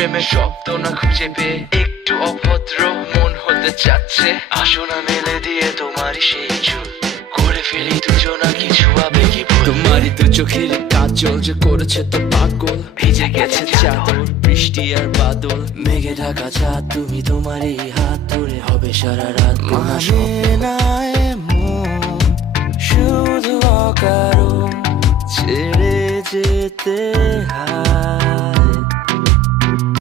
প্রেমের শব্দ না খুঁজে পেয়ে একটু অভদ্র মন হতে চাচ্ছে। আসো না মেলে দিয়ে তোমারই সেই চুল, করে ফেলি দুজনা কিছু আবেগী ভুল। তোমারই দু চোখের কাজল যে করেছে তো পাগল, ভিজে গেছে চাদর বৃষ্টি আর বাদল, মেঘে ঢাকা চাঁদ তুমি তোমারই হাত ধরে হবে সারা রাত। মানে না এমন শুধু অকারণ ছেড়ে যেতে হয়।